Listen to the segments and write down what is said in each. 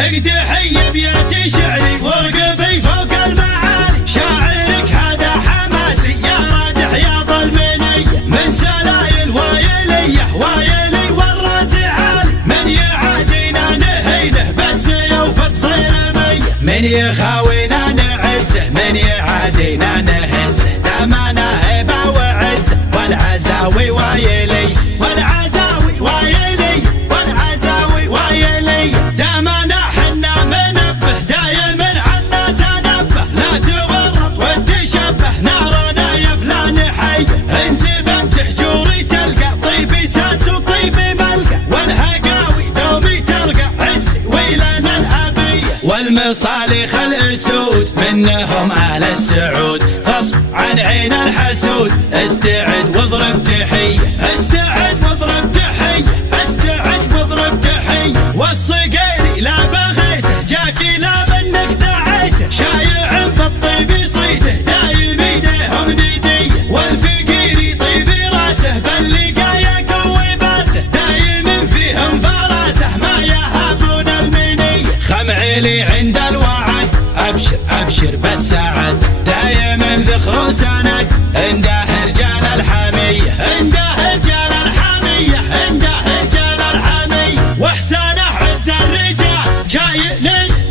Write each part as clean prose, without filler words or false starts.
اقدحي بياتي شعري وارقبي فوق المعالي، شاعرك هذا حماسي يا رادح يا ظلمني، من سلايل وايليه وايلي والراس عالي، من يعادينا نهينه بالسيوف الصيرمي، من يخاوينا نعزه من يعادينا نهزه، دامنا هيبه وعزه والعزاوي وايلي والعزاوي وايلي والعزاوي وايلي، دامنا حنا منبه دايم عنا تنبه، لا تورط وتشبه نارنا يا فلان حي، انسب انت حجوري تلقى طيبي ساس وطيبي ملقى، والهقاوي دومي ترقى عزي ويلنا الابيه، والمصالح الاسود منهم اهل السعود، غصب عن عين الحسود استعد واضرب تحيه، استعد واضرب تحيه، استعد واضرب تحيه، والصقيري لا بغيته جاكي لا منك دعيته، شايع بالطيب صيته دايم ايديهم نديه، والفقيري طيبي راسه باللقايا قوي باسه، دايم فيهم فراسه ما يهابون المنيه، خمعيلي عند الوعد ابشر ابشر بالسعد، دايم ذخر وسند عنده رجال الحميه، عنده رجال الحميه، عنده رجال الحميه، واحسانه عز الرجال جاي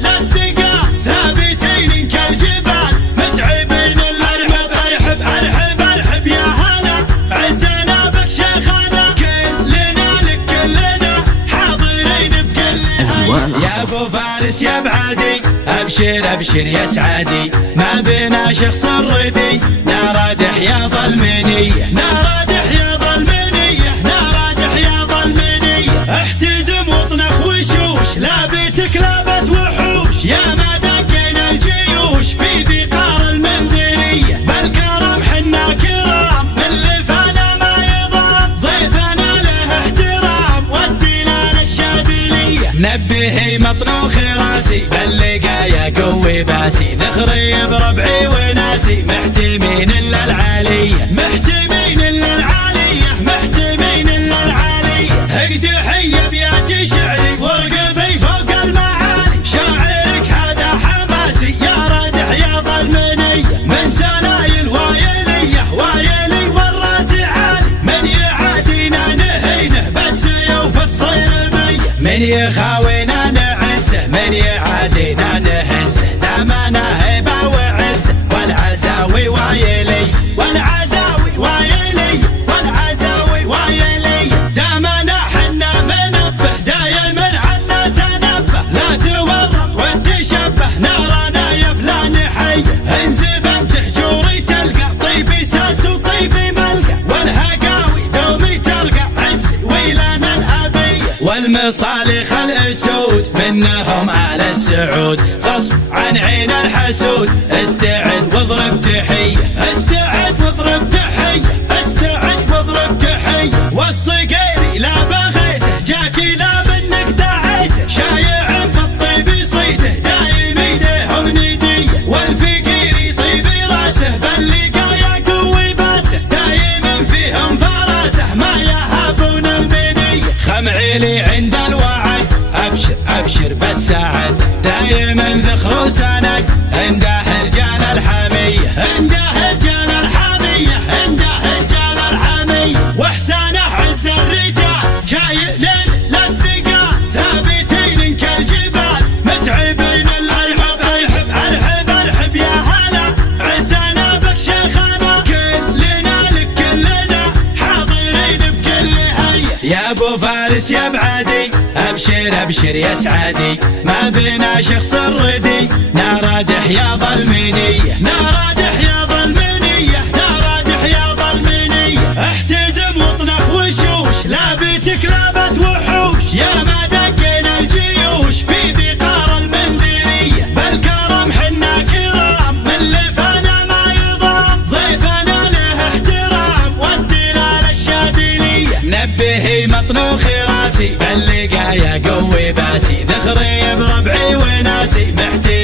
للثقال، ثابتين كالجبال متعبين الارحب ارحب ارحب ارحب يا هلا، عزنا بك شيخنا كلنا لك كلنا حاضرين بكل هيا، يا ابو فارس يا بعدي ابشر ابشر يا سعادي، ما بنا شخص الردي نارادح يا ظلمني، نارادح يا ظلمني، نارادح يا ظلمني، احتزم واطنخ وشوش لابتك لابت وحوش، يا ما دقينا الجيوش في ذقار المنذريه، بالكرم حنا كرام من لفانا ما يضام، ضيفنا له احترام والدلال الشاذليه، نبهي مطنوخ راسي باللقايا قوي باسي، ذخري بربعي وناسي محتمين الا العاليه، محتمين الا العاليه، محتمين الا العاليه، اقدحي بياتي شعري وارقبي فوق المعالي، شاعرك هذا حماسي يا رادح يا ظلمني، من سلايل وايليه وايلي والراس عالي، من يعادينا نهينه بالسيوف الصيرمي، من يخاوينا نعزه من يعادينا نهزه، دامنا هيبه وعزه والعزاوي وايلي والعزاوي وايلي والعزاوي وايلي، دامنا حنا منبه دايم عنا تنبه، لا تورط وتشبه نارنا يا فلان حي، انسب انت حجوري تلقى طيبي ساس وطيبي ملقى، والهقاوي دومي ترقى عزي ويلنا الابيه، والمصالح الاسود منهم اهل السعود، غصب عن عين الحسود استعد واضرب تحيه، استعد واضرب تحيه، استعد واضرب تحيه، والصقيري لا بغيته جاكي لا منك دعيته، شايع بالطيب صيته دايم ايديهم نديه، والفقيري طيبي راسه باللقايا قوي باسه، دايم فيهم فراسه ما يهابون المنيه، خمعيلي عند الوعد ابشر ابشر بالسعد، دايم ذخر وسند عنده رجال الحميه، عنده رجال الحميه، عنده رجال الحميه، واحسانه عز الرجال جاي للثقال، ثابتين كالجبال متعبين الارحب ارحب ارحب ارحب يا هلا، عزنا بك شيخنا كلنا لك كلنا حاضرين بكل هيا، يا ابو فارس يا بعدي ابشر ابشر يا سعادي، ما بنا شخص الردي نارادح يا ظلمني، نارادح يا ظلمني، نارادح يا ظلمني، احتزم واطنخ وشوش لابتك لابت وحوش، يا ما دقينا الجيوش في ذقار المنذريه، بالكرم حنا كرام من لفانا ما يضام، ضيفنا له احترام والدلال الشاذليه، نبهي مطنوخ راسي باللقايا قوي باسي، ذخري بربعي وناسي محتي